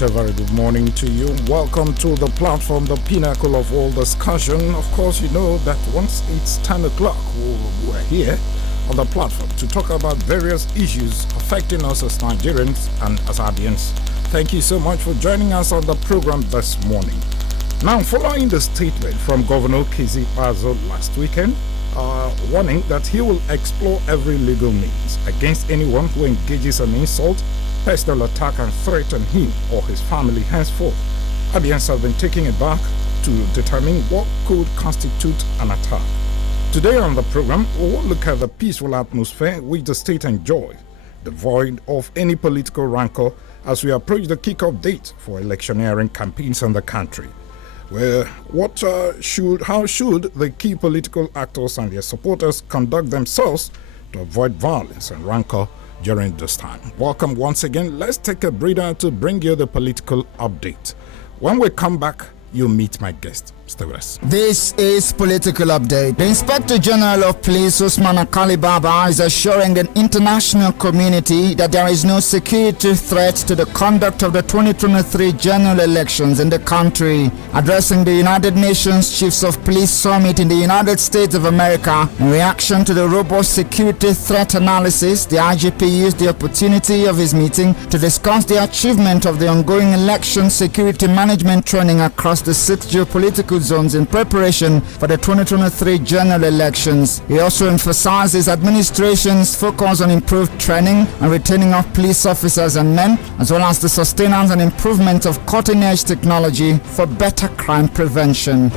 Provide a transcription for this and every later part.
right, a very good morning to you. Welcome to the platform, the pinnacle of all discussion. Of course, you know that once it's 10 o'clock, we're here on the platform to talk about various issues affecting us as Nigerians and as Abbians. Thank you so much for joining us on the program this morning. Now, following the statement from Governor Kezi Bazo last weekend, warning that he will explore every legal means against anyone who engages in insult, personal attack and threaten him or his family henceforth. Abbians have been taking it back to determine what could constitute an attack. Today on the program, we will look at the peaceful atmosphere which the state enjoys, devoid of any political rancor as we approach the kickoff date for electioneering campaigns in the country. Well, how should the key political actors and their supporters conduct themselves to avoid violence and rancor during this time? Welcome once again. Let's take a breather to bring you the political update. When we come back, you'll meet my guest. Stay with us. This is Political Update. The Inspector General of Police, Usman Akali Baba, is assuring the international community that there is no security threat to the conduct of the 2023 general elections in the country. Addressing the United Nations Chiefs of Police Summit in the United States of America, in reaction to the robust security threat analysis, the IGP used the opportunity of his meeting to discuss the achievement of the ongoing election security management training across the 6 geopolitical zones in preparation for the 2023 general elections. He also emphasized his administration's focus on improved training and retaining of police officers and men, as well as the sustenance and improvement of cutting-edge technology for better crime prevention.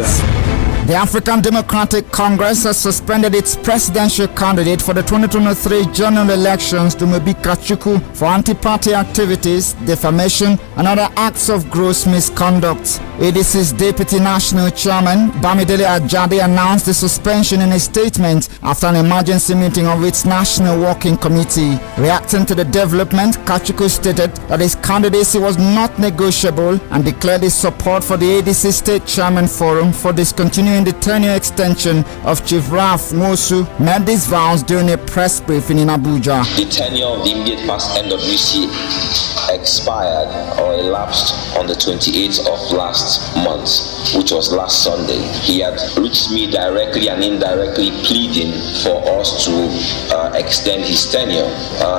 The African Democratic Congress has suspended its presidential candidate for the 2023 general elections, Dumebi Kachukwu, for anti-party activities, defamation, and other acts of gross misconduct. ADC's Deputy National Chairman, Bamidele Ajadi, announced the suspension in a statement after an emergency meeting of its National Working Committee. Reacting to the development, Kachukwu stated that his candidacy was not negotiable and declared his support for the ADC State Chairman Forum for discontinuing the tenure extension of Chief Ralph Nwosu made these vows during a press briefing in Abuja. The tenure of the immediate past NWC expired or elapsed on the 28th of last month, which was last Sunday. He had reached me directly and indirectly pleading for us to extend his tenure.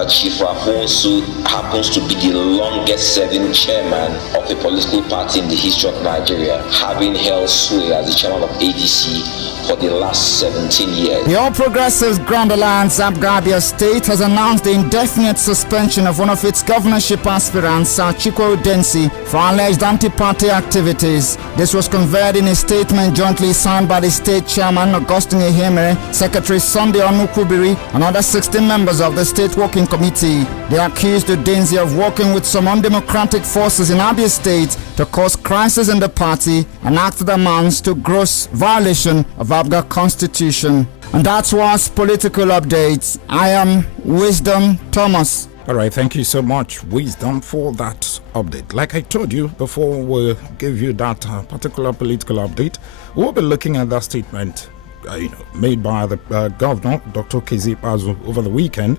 Chief Ralph Nwosu happens to be the longest serving chairman of a political party in the history of Nigeria, having held sway as the chairman of ADC for the last 17 years. The All Progressives Grand Alliance Abia State has announced the indefinite suspension of one of its governorship aspirants, Chikwo Udensi, for alleged anti-party activities. This was conveyed in a statement jointly signed by the state chairman, Augustine Ehemere, Secretary Sunday Onukubiri, and other 16 members of the state working committee. They accused Udensi of working with some undemocratic forces in Abia State to cause crisis in the party and act that amounts to gross violation of Abga Constitution. And that was Political Updates. I am Wisdom Thomas. All right, thank you so much, Wisdom, for that update. Like I told you before we give you that particular political update, we'll be looking at that statement made by the governor, Dr. Kezi Bazo, over the weekend,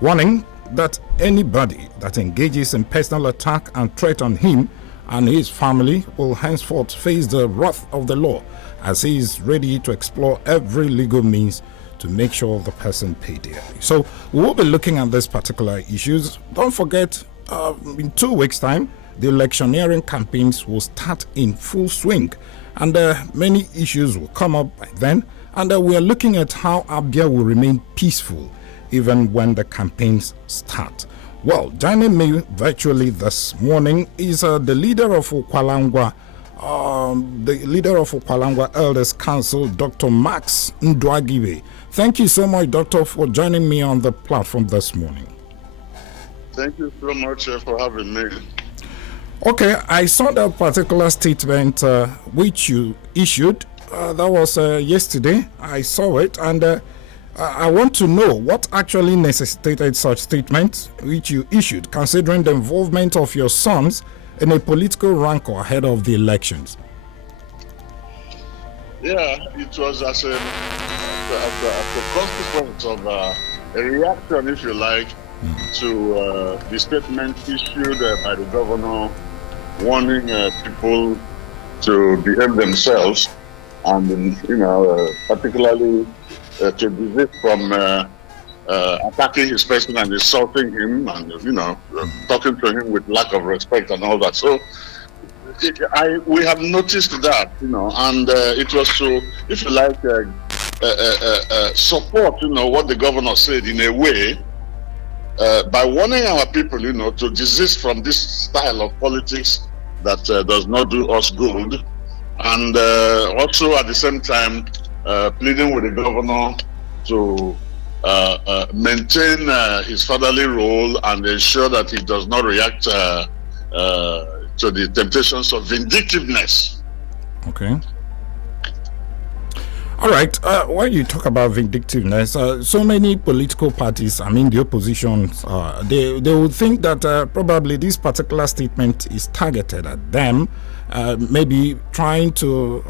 warning that anybody that engages in personal attack and threat on him and his family will henceforth face the wrath of the law, as he is ready to explore every legal means to make sure the person paid dearly. So we will be looking at these particular issues. Don't forget, in 2 weeks' time, the electioneering campaigns will start in full swing, and many issues will come up by then. And we are looking at how Abia will remain peaceful even when the campaigns start. Well, joining me virtually this morning is the leader of Ukwa, Elders Council, Dr. Max Ndwagibe. Thank you so much, Doctor, for joining me on the platform this morning. Thank you so much for having me. Okay, I saw that particular statement which you issued. That was yesterday. I saw it, and I want to know what actually necessitated such statements which you issued, considering the involvement of your sons in a political rancor ahead of the elections. Yeah, it was as a consequence of a reaction, if you like, to the statement issued by the governor warning people to behave themselves, and particularly to desist from attacking his person and insulting him, and talking to him with lack of respect and all that. So we have noticed that, and it was to, if you like, support, what the governor said in a way, by warning our people, to desist from this style of politics that does not do us good, and also at the same time pleading with the governor to maintain his fatherly role and ensure that he does not react to the temptations of vindictiveness. Okay. All right. When you talk about vindictiveness, so many political parties, the opposition, they would think that probably this particular statement is targeted at them, maybe trying to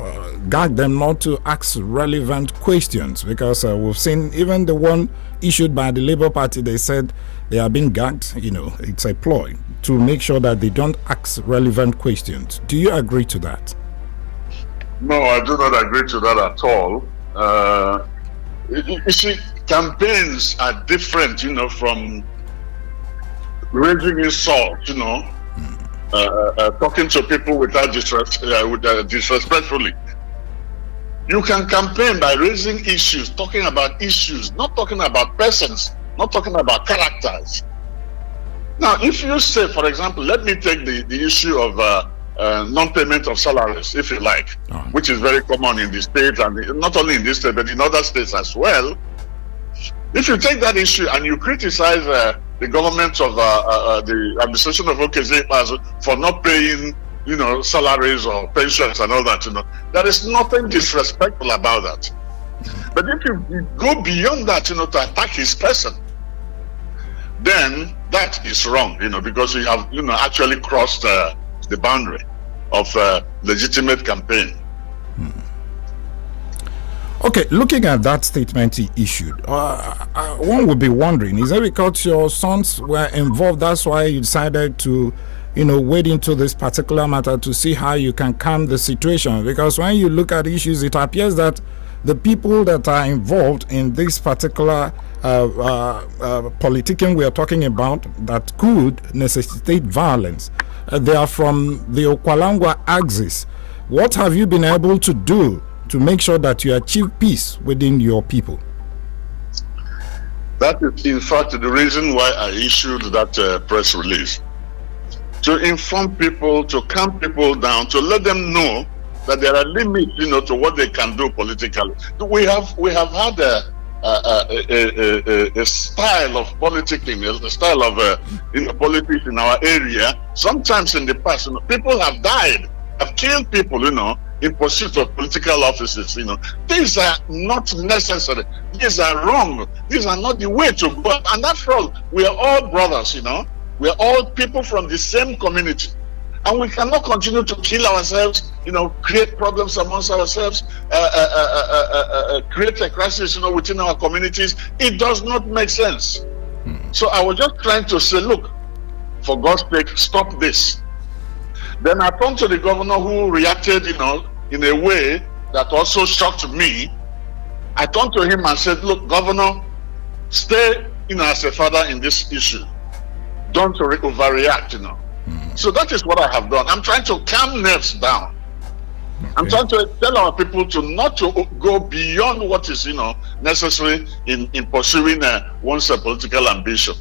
gag them not to ask relevant questions, because we've seen even the one issued by the Labour Party, they said they are being gagged. It's a ploy to make sure that they don't ask relevant questions. Do you agree to that? No, I do not agree to that at all. You see, campaigns are different, from raising insults, talking to people without disrespectfully. You can campaign by raising issues, talking about issues, not talking about persons, not talking about characters. Now, if you say, for example, let me take the issue of non-payment of salaries, if you like, which is very common in the state, and not only in this state, but in other states as well. If you take that issue and you criticize the government of the administration of Okezie for not paying, salaries or pensions and all that, there is nothing disrespectful about that. But if you go beyond that, to attack his person, then that is wrong, because you have, actually crossed the boundary of legitimate campaign. Okay, looking at that statement he issued, one would be wondering, is it because your sons were involved, that's why you decided to, wade into this particular matter to see how you can calm the situation? Because when you look at issues, it appears that the people that are involved in this particular politicking we are talking about that could necessitate violence, they are from the Ngwa axis. What have you been able to do to make sure that you achieve peace within your people? That is, in fact, the reason why I issued that press release. To inform people, to calm people down, to let them know that there are limits, to what they can do politically. We have had a style of politicking, a style of politics in our area. Sometimes in the past, people have died, have killed people, in pursuit of political offices. These are not necessary. These are wrong. These are not the way to go. And after all, we are all brothers. We are all people from the same community. And we cannot continue to kill ourselves, create problems amongst ourselves, create a crisis, within our communities. It does not make sense. So I was just trying to say, look, for God's sake, stop this. Then I turned to the governor, who reacted, in a way that also shocked me. I turned to him and said, look, Governor, stay, as a father in this issue. Don't overreact, So that is what I have done. I'm trying to calm nerves down. Okay. I'm trying to tell our people to not to go beyond what is, necessary in pursuing one's political ambition.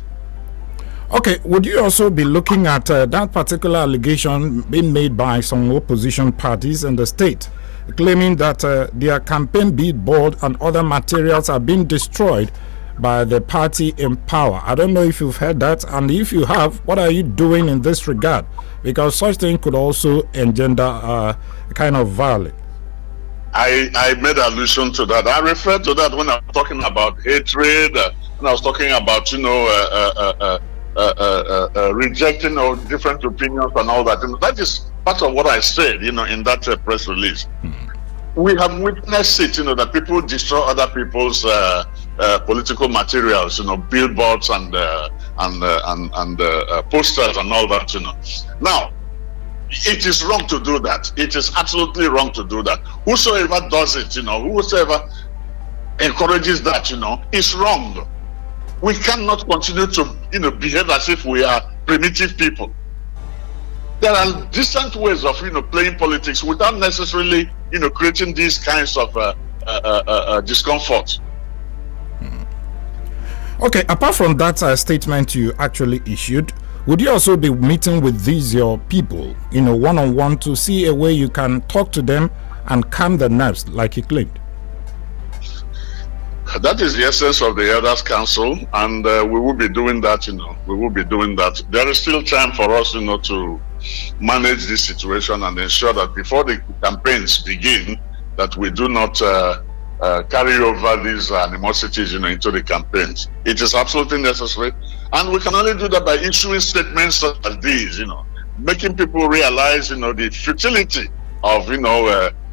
Okay, would you also be looking at that particular allegation being made by some opposition parties in the state, claiming that their campaign billboard and other materials are being destroyed by the party in power? I don't know if you've heard that, and if you have, what are you doing in this regard? Because such thing could also engender a kind of violence. I made allusion to that. I referred to that when I was talking about hatred, when I was talking about, rejecting different opinions and all that. And that is part of what I said, in that press release. We have witnessed it, that people destroy other people's political materials, billboards and posters and all that, Now, It is wrong to do that. It is absolutely wrong to do that. Whosoever does it, whosoever encourages that, is wrong. We cannot continue to, behave as if we are primitive people. There are different ways of, playing politics without necessarily, creating these kinds of discomfort. Okay, apart from that statement you actually issued, would you also be meeting with these your people, one-on-one to see a way you can talk to them and calm the nerves like you claimed? That is the essence of the Elders Council, and we will be doing that, we will be doing that. There is still time for us, to manage this situation and ensure that before the campaigns begin, that we do not carry over these animosities, into the campaigns. It is absolutely necessary. And we can only do that by issuing statements such as these, making people realize, the futility of,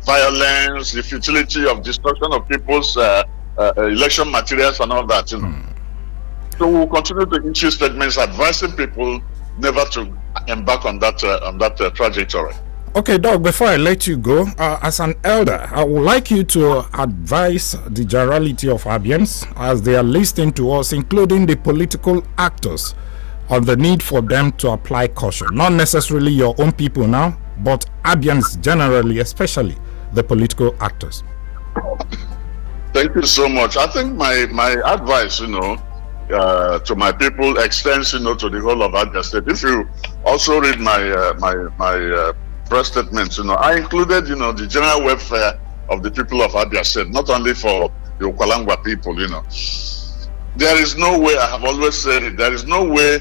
violence, the futility of destruction of people's election materials and all that, So we'll continue to issue statements advising people never to embark on that trajectory. Okay, Doc, before I let you go, as an elder, I would like you to advise the generality of Abians as they are listening to us, including the political actors, on the need for them to apply caution. Not necessarily your own people now, but Abians generally, especially the political actors. Thank you so much. I think my advice, to my people extends, to the whole of Abia State. If you also read my press statements, I included, the general welfare of the people of Abia State, not only for the Ukwa people, There is no way, I have always said it, there is no way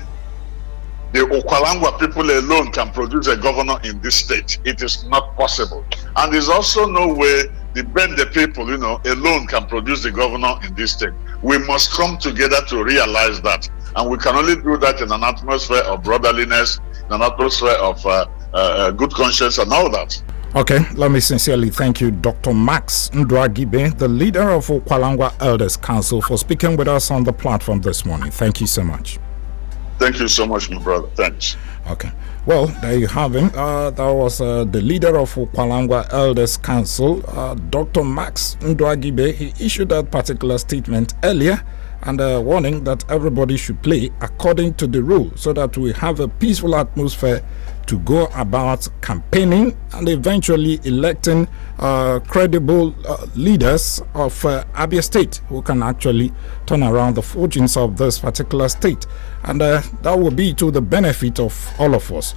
the Ukwa people alone can produce a governor in this state. It is not possible. And there's also no way the Bende people, alone can produce the governor in this state. We must come together to realize that. And we can only do that in an atmosphere of brotherliness, in an atmosphere of good conscience and all that. Okay, let me sincerely thank you, Dr. Max Ndwagibe, the leader of Ukwa Elders Council, for speaking with us on the platform this morning. Thank you so much. Thank you so much, my brother. Thanks. Okay. Well, there you have him. That was the leader of Ukwa Elders Council, Dr. Max Ndwagibe. He issued that particular statement earlier and a warning that everybody should play according to the rule so that we have a peaceful atmosphere to go about campaigning and eventually electing credible leaders of Abia State who can actually turn around the fortunes of this particular state. And that will be to the benefit of all of us.